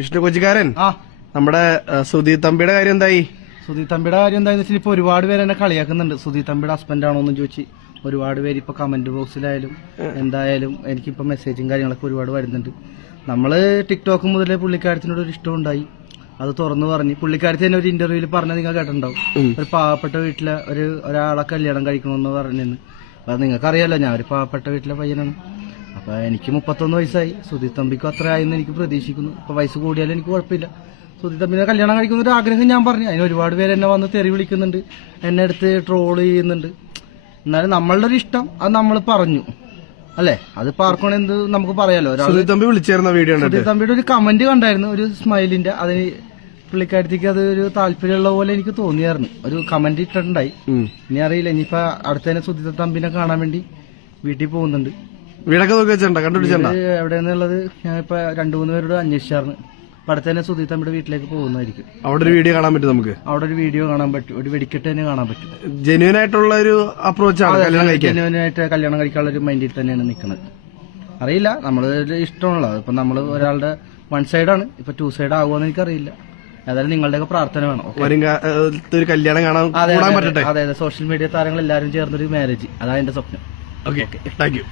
വിഷ്ണു കൊച്ചിക്കാരൻ, നമ്മുടെ സുധി തമ്പിയുടെ കാര്യം എന്തായി? സുധി തമ്പിയുടെ കാര്യം എന്താണെന്ന് വെച്ചാൽ ഇപ്പൊ ഒരുപാട് പേര് എന്നെ കളിയാക്കുന്നുണ്ട്. സുധി തമ്പിയുടെ ഹസ്ബൻഡ് ആണോന്നും ചോദിച്ച് ഒരുപാട് പേര് ഇപ്പൊ കമന്റ് ബോക്സിലായാലും എന്തായാലും എനിക്കിപ്പോ മെസ്സേജും കാര്യങ്ങളൊക്കെ ഒരുപാട് വരുന്നുണ്ട്. നമ്മള് ടിക്ടോക്ക് മുതലേ പുള്ളിക്കാരത്തിനോട് ഒരു ഇഷ്ടം ഉണ്ടായി, അത് തുറന്നു പറഞ്ഞു. പുള്ളിക്കാരത്തി തന്നെ ഒരു ഇന്റർവ്യൂവിൽ പറഞ്ഞ നിങ്ങൾ കേട്ടിട്ടുണ്ടാവും, ഒരു പാവപ്പെട്ട വീട്ടിലെ ഒരാളെ കല്യാണം കഴിക്കണമെന്ന് പറഞ്ഞെന്ന്. അപ്പൊ നിങ്ങൾക്കറിയാലോ, ഞാൻ ഒരു പാവപ്പെട്ട വീട്ടിലെ പയ്യനാണ്. അപ്പൊ എനിക്ക് 31 വയസ്സായി, സുധി തമ്പിക്കും അത്ര ആയെന്ന് എനിക്ക് പ്രതീക്ഷിക്കുന്നു. ഇപ്പൊ വയസ്സ് കൂടിയാലും എനിക്ക് കുഴപ്പമില്ല. സുധി തമ്പിനെ കല്യാണം കഴിക്കുന്ന ഒരു ആഗ്രഹം ഞാൻ പറഞ്ഞു. അതിന് ഒരുപാട് പേര് എന്നെ വന്ന് തെറി വിളിക്കുന്നുണ്ട്, എന്നെ അടുത്ത് ട്രോൾ ചെയ്യുന്നുണ്ട്. എന്നാലും നമ്മളുടെ ഒരു ഇഷ്ടം അത് നമ്മൾ പറഞ്ഞു അല്ലേ, അത് പാർക്കണ എന്ത് നമുക്ക് പറയാലോ. സുധി തമ്പി വിളിച്ചേർന്ന വീഡിയോ, സുധി തമ്പിയുടെ ഒരു കമന്റ് കണ്ടായിരുന്നു, ഒരു സ്മൈലിന്റെ. അതിന് പുള്ളിക്കാരത്തേക്ക് അത് ഒരു താല്പര്യമുള്ള പോലെ എനിക്ക് തോന്നിയായിരുന്നു. ഒരു കമന്റ് ഇട്ടിട്ടുണ്ടായി. ഇനി അറിയില്ല, ഇനിയിപ്പോ അടുത്തന്നെ സുധി തമ്പിനെ കാണാൻ വേണ്ടി വീട്ടിൽ പോകുന്നുണ്ട്. വീടൊക്കെ നോക്കി വെച്ചിട്ടുണ്ടോ, കണ്ടുപിടിച്ചിട്ടുണ്ടോ? എവിടെയെന്നുള്ളത് ഞാൻ ഇപ്പൊ 2-3 പേരോട് അന്വേഷിച്ചായിരുന്നു. അടുത്തന്നെ സുധി തമ്പിയുടെ വീട്ടിലേക്ക് പോകുന്നതായിരിക്കും. അവിടെ ഒരു വീഡിയോ കാണാൻ പറ്റും, നമുക്ക് അവിടെ ഒരു വീഡിയോ കാണാൻ പറ്റും, ഒരു വെടിക്കെട്ട് തന്നെ കാണാൻ പറ്റും. ജെന്യൂൻ ആയിട്ടുള്ള ഒരു അപ്രോച്ചാണ് കല്യാണം കഴിക്കാൻ. ജെന്യൂനായിട്ട് കല്യാണം കഴിക്കാനുള്ള ഒരു മൈൻഡിൽ തന്നെയാണ് നിൽക്കുന്നത്. അറിയില്ല, നമ്മളൊരു ഇഷ്ടമുള്ളത് ഇപ്പൊ നമ്മൾ ഒരാളുടെ 1 സൈഡാണ്, ഇപ്പൊ 2 സൈഡ് ആകുമെന്ന് എനിക്കറിയില്ല. ഏതായാലും നിങ്ങളുടെയൊക്കെ പ്രാർത്ഥന വേണം. ഒരു കല്യാണം കാണാൻ പറ്റട്ടെ. അതെ, സോഷ്യൽ മീഡിയ താരങ്ങൾ എല്ലാവരും ചേർന്നൊരു മാരേജ്, അതാണ് എന്റെ സ്വപ്നം. Okay, thank you.